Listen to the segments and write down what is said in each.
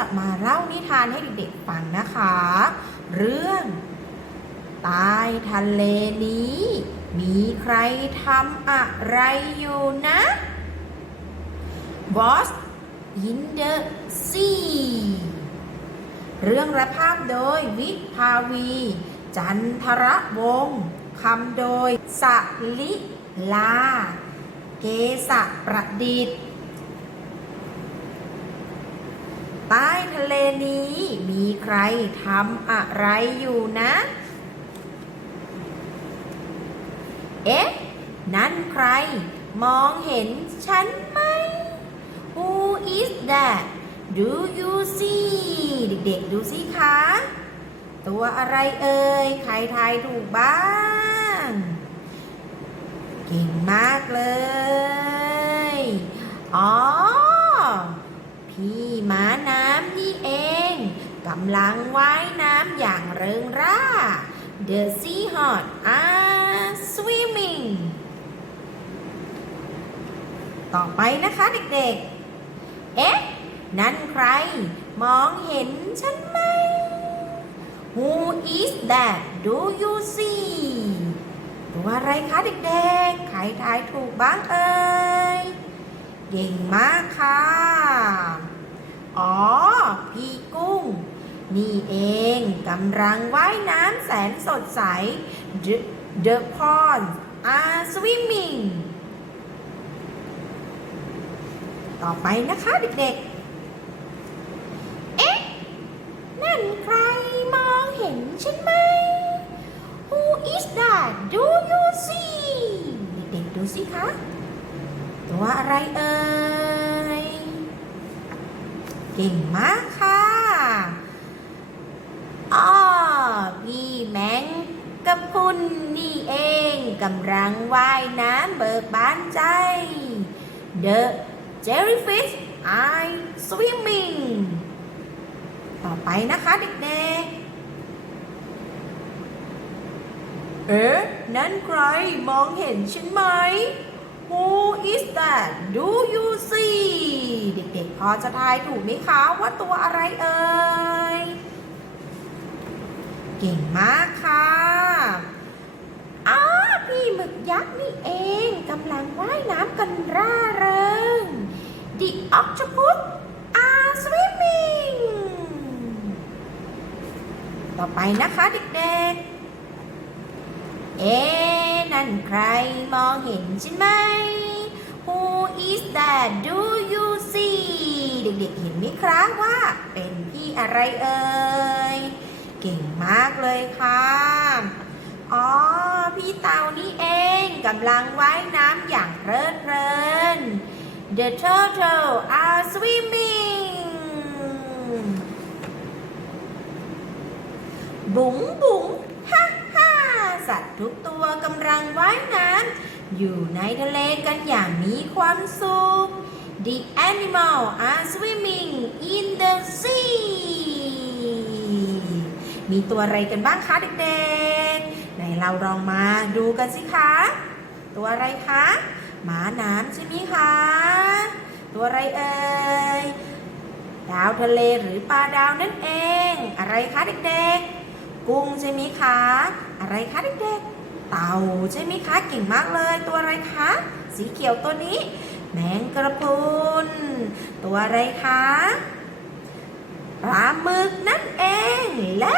จะมาเล่านิทานให้เด็กๆฟังนะคะ เรื่องใต้ทะเลนี้ มีใครทำอะไรอยู่นะ Was in the sea เรื่องและภาพโดยวิภาวี จันทรวงศ์คำโดยสลิลา เกษประดิษฐ์ ใต้ทะเล นี้มีใครทำอะไรอยู่นะ เอ๊ะ นั่นใคร มองเห็นฉันไหม Who is that Do you see เด็กๆ ดูสิคะ ตัวอะไรเอ่ย ใครทายถูกบ้าง เก่งมากเลย อ๋อ พี่ม้าน้ำนี่เองกำ ลังว่ายน้ำอย่างเริงร่า The seahorse are swimming ต่อไปนะคะเด็กๆ เอ๊ะ นั่นใคร มองเห็นฉันไหม Who is that do you see ตัวอะไรคะเด็กๆ ใครทายถูกบ้างเอ่ย เก่งมากค่ะ อ๋อ พี่ นี่เองกำลังว่ายน้ำแสนสดใส The, the pond are swimming ต่อไปนะคะเด็กๆ เอ๊ะ นั่นใครมองเห็นฉันไหม Who is that do you see เด็กๆดูสิคะ ตัวอะไรเอ่ย เก่งมากค่ะอ้อพี่แมงกับ คุณนี่เองกำลังว่ายน้ำเบิกบานใจ The jellyfish are swimming ต่อไปนะคะเด็กๆ เอ๊ะนั่นใครมองเห็นฉันไหม Who is that do you see เด็กๆ พอจะทายถูกไหมคะว่าตัวอะไรเอ่ย เก่งมากค่ะอ้าพี่หมึก ยักษ์นี่เองกำลังว่ายน้ำกันร่าเริง The octopus are swimming ต่อไปนะคะเด็กๆ เอ๊ะนั่นใครมองเห็นฉันไหม Who is that do you see เด็กๆเห็นไหมครับว่าเป็นพี่อะไรเอ่ย เก่งมากเลยค่ะ อ๋อ พี่เต่านี่เองกำลังว่ายน้ำอย่างเพลิดเพลิน The turtle are swimming บุ๋งบุ๋งฮ่าฮ่าสัตว์ทุกตัวกำลังว่ายน้ำอยู่ในทะเลกันอย่างมีความสุข The animal are swimming in the sea มีตัวอะไรกันบ้างคะเด็กๆ เราลองมาดูกันสิคะ ตัวอะไรคะหมาน้ำใช่ไหมคะ ตัวอะไรเอ่ยดาวทะเลหรือปลาดาวนั่นเอง อะไรคะเด็กๆ กุ้งใช่ไหมคะ อะไรคะเด็กๆ เต่าใช่ไหมคะ เก่งมากเลย ตัวอะไรคะ สีเขียวตัวนี้ แมงกระพุน ตัวอะไรคะ ปลาหมึกนั่นเองและ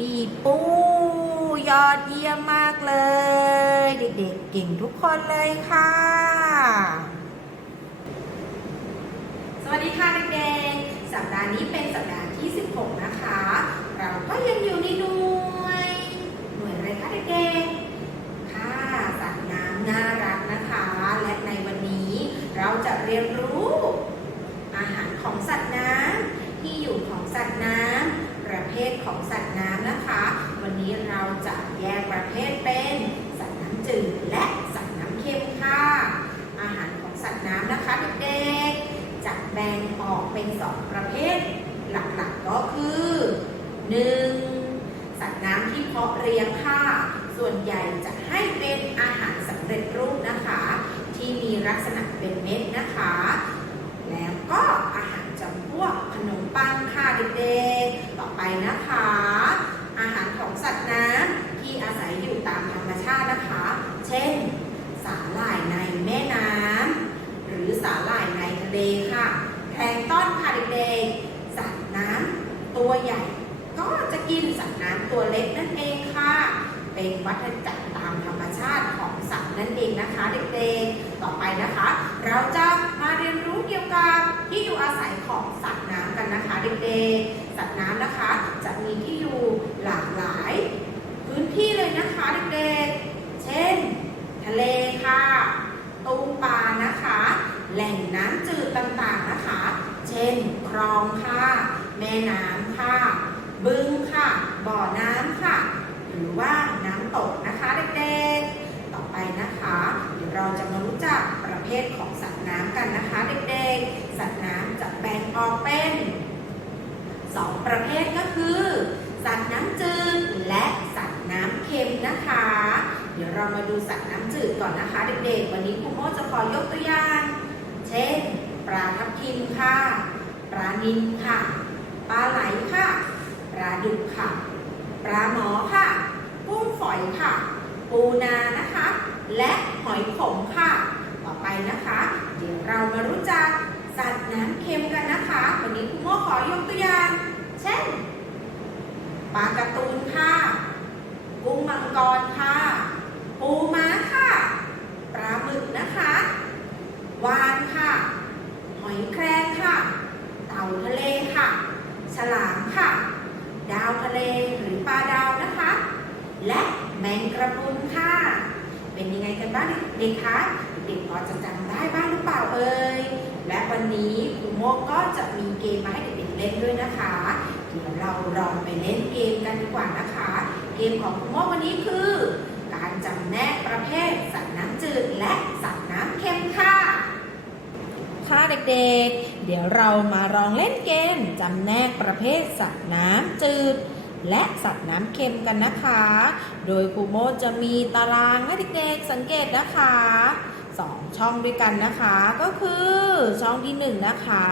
พี่ปูยอดเยี่ยมมากเลย เด็กๆเก่งทุกคนเลยค่ะ สวัสดีค่ะเด็กๆสัปดาห์นี้เป็นสัปดาห์ที่ 16 นะคะ เราก็ยังอยู่ในหน่วยหน่วยอะไรคะเด็กๆค่ะสัตว์น้ำน่ารักนะคะ และในวันนี้เราจะเรียนรู้ อาหารของสัตว์น้ำที่อยู่ของสัตว์น้ำ ภทของสัตว์น้ำนะคะ วันนี้เราจะแยกประเภทเป็นสัตว์น้ำจืดและสัตว์น้ำเค็มค่ะ อาหารของสัตว์น้ำนะคะเด็กๆจะแบ่งออกเป็นสองประเภท หลักๆก็คือ 1. สัตว์น้ำที่เพาะเลี้ยงค่ะ ส่วนใหญ่จะให้เป็นอาหารสำเร็จรูปนะคะ ที่มีลักษณะเป็นเม็ดนะคะ แล้วก็อาหารจำพวกขนมปังค่ะเด็ก อไปนะคะ อาหารของสัตว์น้ำที่อาศัยอยู่ตามธรรมชาตินะคะ เช่น สาหร่ายในแม่น้ำหรือสาหร่ายในทะเลค่ะแพงต้อนคาริเดสัตว์น้ำตัวใหญ่ ก็จะกินสัตว์น้ำตัวเล็กนั่นเองค่ะ เป็นวัฏจักรตามธรรมชาติของสัตว์นั่นเองนะคะ เด็กๆ ต่อไปนะคะ เราจะมาเรียนรู้เกี่ยวกับที่อยู่อาศัยของสัตว์ กันนะคะเด็กๆสัตว์น้ำนะคะ จะมีที่อยู่หลากหลาย พื้นที่เลยนะคะเด็กๆ เช่น ทะเลค่ะตูมปลานะคะ แหล่งน้ำจืดต่างๆนะคะ เช่น คลองค่ะ แม่น้ำค่ะ บึงค่ะ บ่อน้ำค่ะ หรือว่าน้ำตกนะคะเด็กๆ ต่อไปนะคะ เดี๋ยวเราจะมารู้จักประเภทของสัตว์น้ำกันนะคะเด็กๆ สัตว์น้ำจะแบ่งออกเป็นสองประเภทก็คือ สัตว์น้ำจืดและสัตว์น้ำเค็มนะคะ เดี๋ยวเรามาดูสัตว์น้ำจืดก่อนนะคะ เด็กๆ วันนี้ครูโมจะขอยกตัวอย่าง เช่น ปลาทับทิมค่ะ ปลานิลค่ะ ปลาไหลค่ะ ปลาดุกค่ะ ปลาหมอค่ะกุ้งฝอยค่ะ ปูนานะคะ และหอยขมค่ะ ต่อไปนะคะ เดี๋ยวเรามารู้จัก สัตว์น้ำเค็มกันนะคะ วันนี้คุณโมขอยกตัวอย่าง เช่นปลากร์ตูนค่ะกุ้งมังกรค่ะ ปูม้าค่ะ ปลาหมึกนะคะวานค่ะ หอยแครงค่ะ เต่าทะเลค่ะ ฉลามค่ะ ดาวทะเลหรือปลาดาวนะคะ และแมงกระพุนค่ะ เป็นยังไงกันบ้างเด็กคะ เด็กพอจะจำได้บ้างหรือเปล่าเอ่ย และวันนี้ครูโมกก็จะมีเกมมาให้เด็กๆเล่นด้วยนะคะ เดี๋ยวเราลองไปเล่นเกมกันดีกว่านะคะ เกมของครูโมกวันนี้คือ การจำแนกประเภทสัตว์น้ำจืดและสัตว์น้ำเค็มค่ะ ค่ะเด็กๆ เดี๋ยวเรามาลองเล่นเกมจำแนกประเภทสัตว์น้ำจืดและสัตว์น้ำเค็มกันนะคะ โดยครูโมจะมีตารางให้เด็กๆสังเกตนะคะ สองช่องด้วยกันนะคะ ก็คือช่องที่หนึ่งนะคะ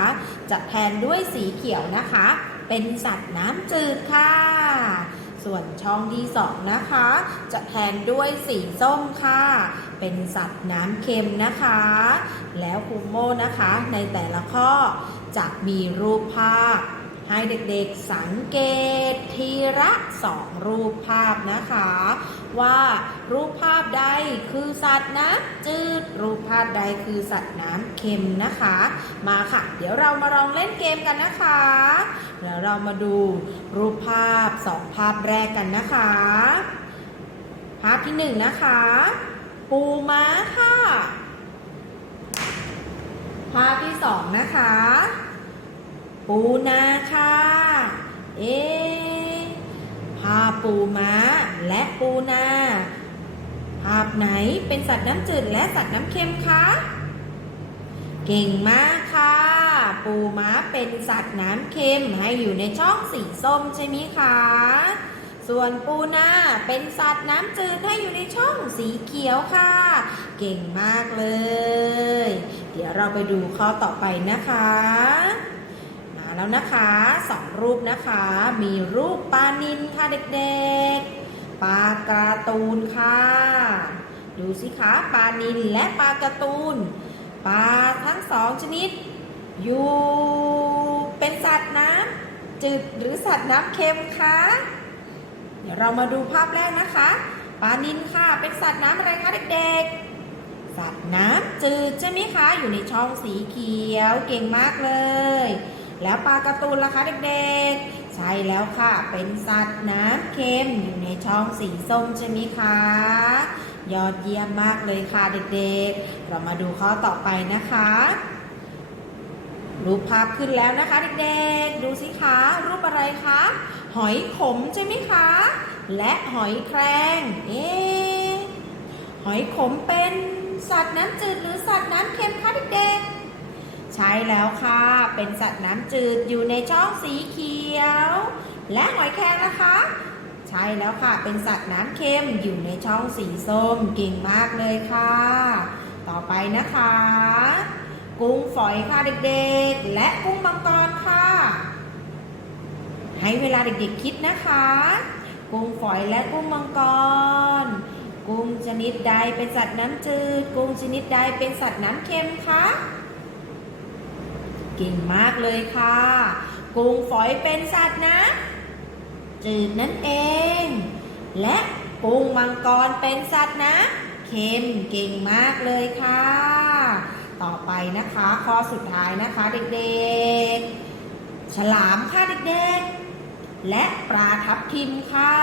จะแทนด้วยสีเขียวนะคะ เป็นสัตว์น้ำจืดค่ะ ส่วนช่องที่สองนะคะ จะแทนด้วยสีส้มค่ะ เป็นสัตว์น้ำเค็มนะคะ แล้วครูโมนะคะ ในแต่ละข้อจะมีรูปภาพให้เด็กๆสังเกตทีละสองรูปภาพนะคะ ว่ารูปภาพใดคือสัตว์น้ำจืด รูปภาพใดคือสัตว์น้ำเค็มนะคะ มาค่ะ เดี๋ยวเรามาลองเล่นเกมกันนะคะเดี๋ยวเรามาดูรูปภาพสองภาพแรกกันนะคะ ภาพที่หนึ่งนะคะ ปูม้าค่ะ ภาพที่สองนะคะ ปูนาค่ะ เอ๊ ภาพปูม้าและปูนาภาพไหนเป็นสัตว์น้ำจืดและสัตว์น้ำเค็มคะ เก่งมากค่ะ ปูม้าเป็นสัตว์น้ำเค็มให้อยู่ในช่องสีส้มใช่ไหมคะ ส่วนปูนาเป็นสัตว์น้ำจืดให้อยู่ในช่องสีเขียวค่ะ เก่งมากเลย เดี๋ยวเราไปดูข้อต่อไปนะคะ แล้วนะคะสองรูปนะคะ มีรูปปลานินค่ะเด็กๆปลาการ์ตูนค่ะ ดูสิคะปลานินและปลาการ์ตูนปลาทั้งสองชนิด อยู่เป็นสัตว์น้ำจืดหรือสัตว์น้ำเค็มคะเดี๋ยวเรามาดูภาพแรกนะคะปลานินค่ะเป็นสัตว์น้ำอะไรคะเด็กๆสัตว์น้ำจืดใช่ไหมคะ อยู่ในช่องสีเขียวเก่งมากเลย แล้วปลาการ์ตูนล่ะคะเด็กๆ ใช่แล้วค่ะ เป็นสัตว์น้ำเค็มอยู่ในช่องสีส้มใช่ไหมคะ ยอดเยี่ยมมากเลยค่ะเด็กๆ เรามาดูข้อต่อไปนะคะรูปภาพขึ้นแล้วนะคะเด็กๆ ดูสิคะรูปอะไรคะ หอยขมใช่ไหมคะ และหอยแครงเอ๊หอยขมเป็นสัตว์น้ำจืดหรือสัตว์น้ำเค็มคะเด็กๆ ใช่แล้วค่ะ เป็นสัตว์น้ำจืดอยู่ในช่องสีเขียว และหอยแครงนะคะ ใช่แล้วค่ะ เป็นสัตว์น้ำเค็มอยู่ในช่องสีส้มเก่งมากเลยค่ะ ต่อไปนะคะ กุ้งฝอยค่ะเด็กๆ และกุ้งมังกรค่ะ ให้เวลาเด็กๆคิดนะคะ กุ้งฝอยและกุ้งมังกร กุ้งชนิดใดเป็นสัตว์น้ำจืด กุ้งชนิดใดเป็นสัตว์น้ำเค็มคะ เก่งมากเลยค่ะ กุ้งฝอยเป็นสัตว์นะจืดนั่นเอง และกุ้งมังกรเป็นสัตว์นะ เค็มเก่งมากเลยค่ะ ต่อไปนะคะข้อสุดท้ายนะคะเด็กๆ ฉลามค่ะเด็กๆ และปลาทับทิมค่ะ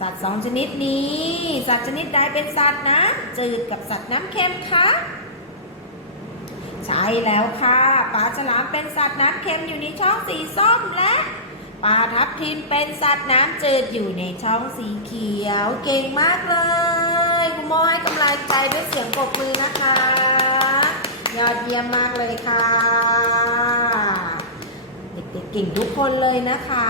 สัตว์สองชนิดนี้ สัตว์ชนิดใดเป็นสัตว์น้ำจืดกับสัตว์น้ำเค็มคะ ใช่แล้วค่ะปลาฉลามเป็นสัตว์น้ำเค็มอยู่ในช่องสีส้มและปลาทับทิมเป็นสัตว์น้ำจืดอยู่ในช่องสีเขียว เก่งมากเลยคุณโมให้กำลังใจด้วยเสียงปรบมือนะคะ ยอดเยี่ยมมากเลยค่ะ เด็กๆเก่งทุกคนเลยนะคะ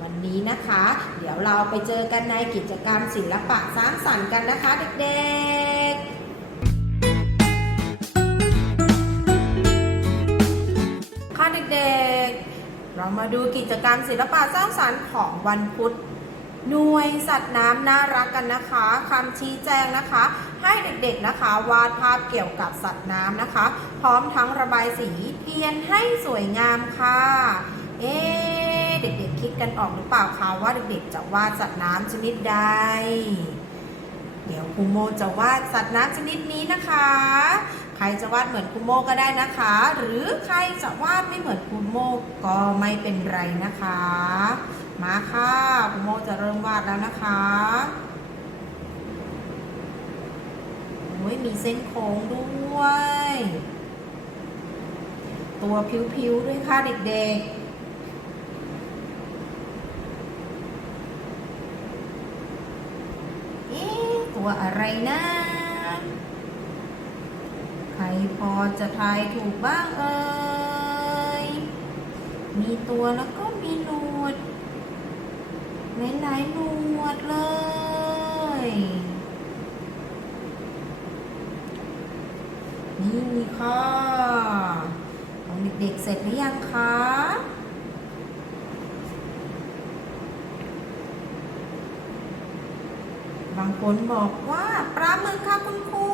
วันนี้นะคะ เดี๋ยวเราไปเจอกันในกิจกรรมศิลปะสร้างสรรค์กันนะคะ เด็กๆ คะเด็กๆ เรามาดูกิจกรรมศิลปะสร้างสรรค์ของวันพุธหน่วยสัตว์น้ำน่ารักกันนะคะคำชี้แจงนะคะ ให้เด็กๆนะคะ วาดภาพเกี่ยวกับสัตว์น้ำนะคะ พร้อมทั้งระบายสีเทียนให้สวยงามค่ะ เอ๊เด็กๆคิดกันออกหรือเปล่าคะว่าเด็กๆจะวาดสัตว์น้ำชนิดใดเดี๋ยวครูโมจะวาดสัตว์น้ำชนิดนี้นะคะ รจะวาดเหมือนครูโมก็ได้นะคะ หรือใครจะวาดไม่เหมือนครูโมก็ไม่เป็นไรนะคะ มาค่ะครูโมจะเริ่มวาดแล้วนะคะโอ้ยมีเส้นโค้งด้วย ตัวผิวๆด้วยค่ะเด็กๆอีตัวอะไรนะ รพอจะทายถูกบ้างเอ่ย มีตัวแล้วก็มีหนวดหลายๆหนวดเลย นี่ค่ะของเด็กๆเสร็จหรือยังคะางคนบอกว่าปลาหมึกค่ะคุณครู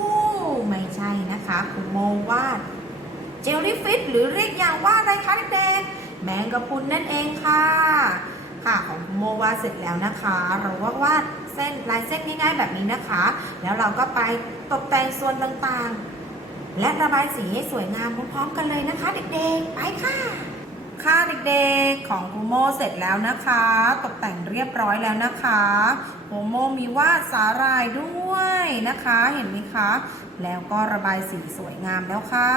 ไม่ใช่นะคะคุณโมวาดเจลลี่ฟิชหรือเรียกอย่างว่าอะไรคะเด็กๆแมงกะพรุนนั่นเองค่ะ ค่ะของคุณโมวาดเสร็จแล้วนะคะเราว่าวาดเส้นลายเส้นง่ายๆแบบนี้นะคะ แล้วเราก็ไปตกแต่งส่วนต่างๆ และระบายสีให้สวยงามพร้อมๆกันเลยนะคะ เด็กๆ ไปค่ะ ค่ะเด็กๆของคูโมเสร็จแล้วนะคะ ตกแต่งเรียบร้อยแล้วนะคะคูโมมีวาดสาหร่ายด้วยนะคะ เห็นไหมคะ แล้วก็ระบายสีสวยงามแล้วค่ะ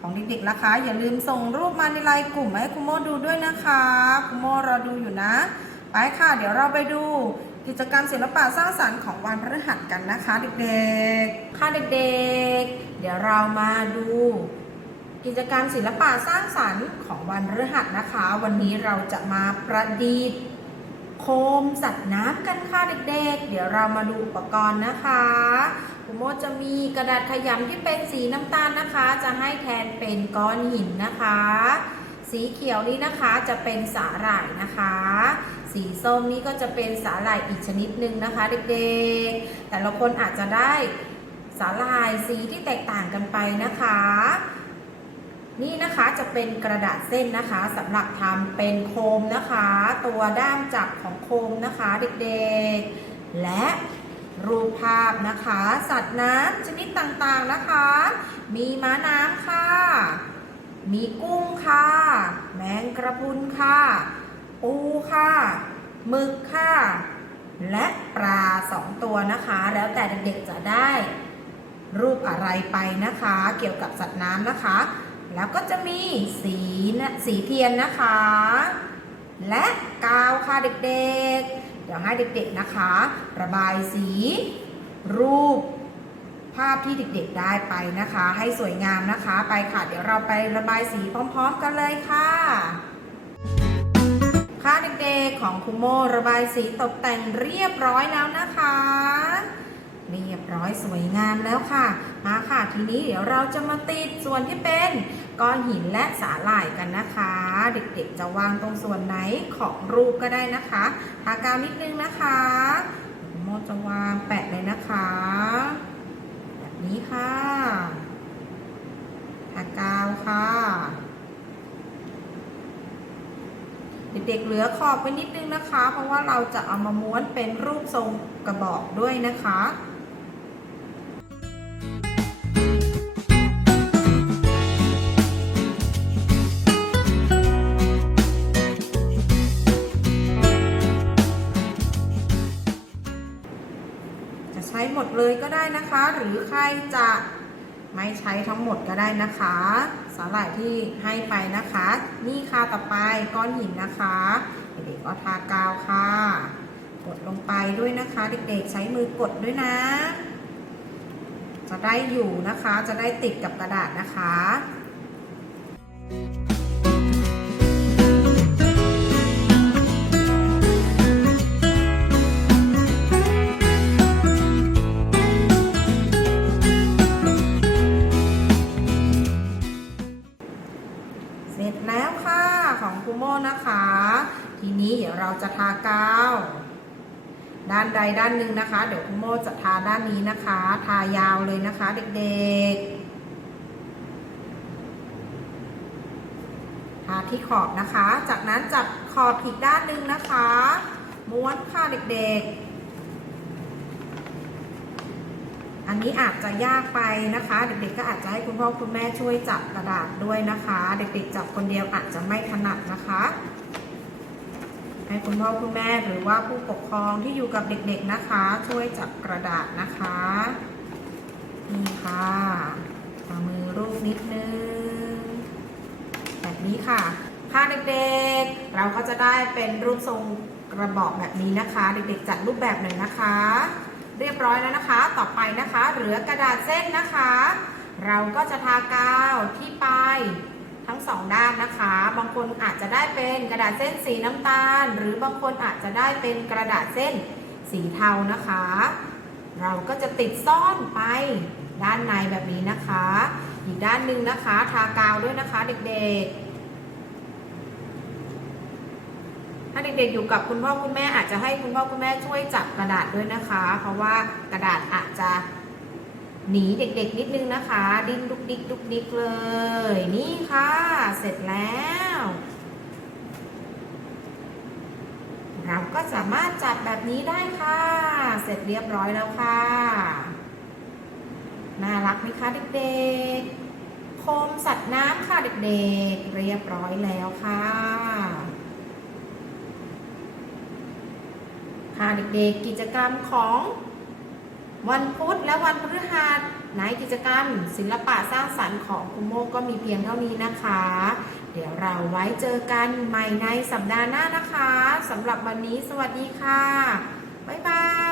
ของเด็กๆนะคะ อย่าลืมส่งรูปมาในไลน์กลุ่มให้คุโมดูด้วยนะคะคุโมรอดูอยู่นะ ไปค่ะ เดี๋ยวเราไปดูกิจกรรมศิลปะสร้างสรรค์ของวันพฤหัสกันนะคะ เด็กๆ ค่ะเด็กๆ เดี๋ยวเรามาดู กิจกรรมศิลปะสร้างสรรค์ของวันพฤหัสนะคะ วันนี้เราจะมาประดิษฐ์โคมสัตว์น้ำกันค่ะเด็กๆ เดี๋ยวเรามาดูอุปกรณ์นะคะคุณโมจะมีกระดาษขยำที่เป็นสีน้ำตาลนะคะ จะให้แทนเป็นก้อนหินนะคะ สีเขียวนี้นะคะจะเป็นสาหร่ายนะคะ สีส้มนี่ก็จะเป็นสาหร่ายอีกชนิดหนึ่งนะคะ เด็กๆ แต่ละคนอาจจะได้สาหร่ายสีที่แตกต่างกันไปนะคะ นี่นะคะจะเป็นกระดาษเส้นนะคะสำหรับทำเป็นโคมนะคะ ตัวด้ามจับของโคมนะคะเด็กๆ และรูปภาพนะคะ สัตว์น้ำชนิดต่างๆนะคะ มีม้าน้ำค่ะ มีกุ้งค่ะ แมงกระพุนค่ะ ปูค่ะหมึกค่ะ และปลาสองตัวนะคะ แล้วแต่เด็กๆจะได้รูปอะไรไปนะคะ เกี่ยวกับสัตว์น้ำนะคะ แล้วก็จะมีสีนะสีเทียนนะคะ และกาวค่ะเด็กๆ เดี๋ยวให้เด็กๆนะคะ ระบายสี รูป ภาพที่เด็กๆได้ไปนะคะ ให้สวยงามนะคะ ไปค่ะ เดี๋ยวเราไประบายสีพร้อมๆกันเลยค่ะค่ะเด็กๆของคุโมระบายสีตกแต่งเรียบร้อยแล้วนะคะ เรียบร้อยสวยงามแล้วค่ะ มาค่ะทีนี้เดี๋ยวเราจะมาติดส่วนที่เป็น ก้อนหินและสาหร่ายกันนะคะ เด็กๆจะวางตรงส่วนไหนของรูปก็ได้นะคะทากาวนิดนึงนะคะโมจะวางแปะเลยนะคะ แบบนี้ค่ะทากาวค่ะ เด็กๆเหลือขอบไปนิดนึงนะคะ เพราะว่าเราจะเอามาม้วนเป็นรูปทรงกระบอกด้วยนะคะ หมดเลยก็ได้นะคะ หรือใครจะไม่ใช้ทั้งหมดก็ได้นะคะสาหร่ายที่ให้ไปนะคะ นี่ค่ะต่อไปก้อนหินนะคะเด็กๆก็ทากาวค่ะ กดลงไปด้วยนะคะ เด็กๆใช้มือกดด้วยนะ จะได้อยู่นะคะจะได้ติดกับกระดาษนะคะเส นะคะ ทีนี้เดี๋ยวเราจะทากาวด้านใดด้านหนึ่งนะคะ เดี๋ยวคุณโมจะทาด้านนี้นะคะ ทายาวเลยนะคะ เด็กๆ ทาที่ขอบนะคะ จากนั้นจับขอบอีกด้านหนึ่งนะคะ ม้วนค่ะเด็กๆ อันนี้อาจจะยากไปนะคะ เด็กๆก็อาจจะให้คุณพ่อคุณแม่ช่วยจับกระดาษด้วยนะคะ เด็กๆจับคนเดียวอาจจะไม่ถนัดนะคะให้คุณพ่อคุณแม่หรือว่าผู้ปกครองที่อยู่กับเด็กๆนะคะ ช่วยจับกระดาษนะคะนี่ค่ะเอามือรูปนิดนึงแบบนี้ค่ะค่ะเด็กๆ เราก็จะได้เป็นรูปทรงกระบอกแบบนี้นะคะ เด็กๆจัดรูปแบบหนึ่งนะคะ เรียบร้อยแล้วนะคะ ต่อไปนะคะ เหลือกระดาษเส้นนะคะ เราก็จะทากาวที่ปลายทั้งสองด้านนะคะ บางคนอาจจะได้เป็นกระดาษเส้นสีน้ำตาล หรือบางคนอาจจะได้เป็นกระดาษเส้นสีเทานะคะ เราก็จะติดซ่อนไปด้านในแบบนี้นะคะ อีกด้านหนึ่งนะคะ ทากาวด้วยนะคะเด็กๆ ถ้าเด็กๆอยู่กับคุณพ่อคุณแม่อาจจะให้คุณพ่อคุณแม่ช่วยจับกระดาษด้วยนะคะ เพราะว่ากระดาษอาจจะหนีเด็กๆนิดนึงนะคะ ดิ้นดุกดิกดุกดิกเลย นี่ค่ะ เสร็จแล้ว เราก็สามารถจับแบบนี้ได้ค่ะ เสร็จเรียบร้อยแล้วค่ะน่ารักไหมคะเด็กๆโคมสัตว์น้ำค่ะเด็กๆ เรียบร้อยแล้วค่ะ ค่ะเด็กๆ กิจกรรมของวันพุธและวันพฤหัสในกิจกรรม ศิลปะสร้างสรรค์ของคุโมกก็มีเพียงเท่านี้นะคะ เดี๋ยวเราไว้เจอกันใหม่ในสัปดาห์หน้านะคะสำหรับวันนี้สวัสดีค่ะ บ๊ายบาย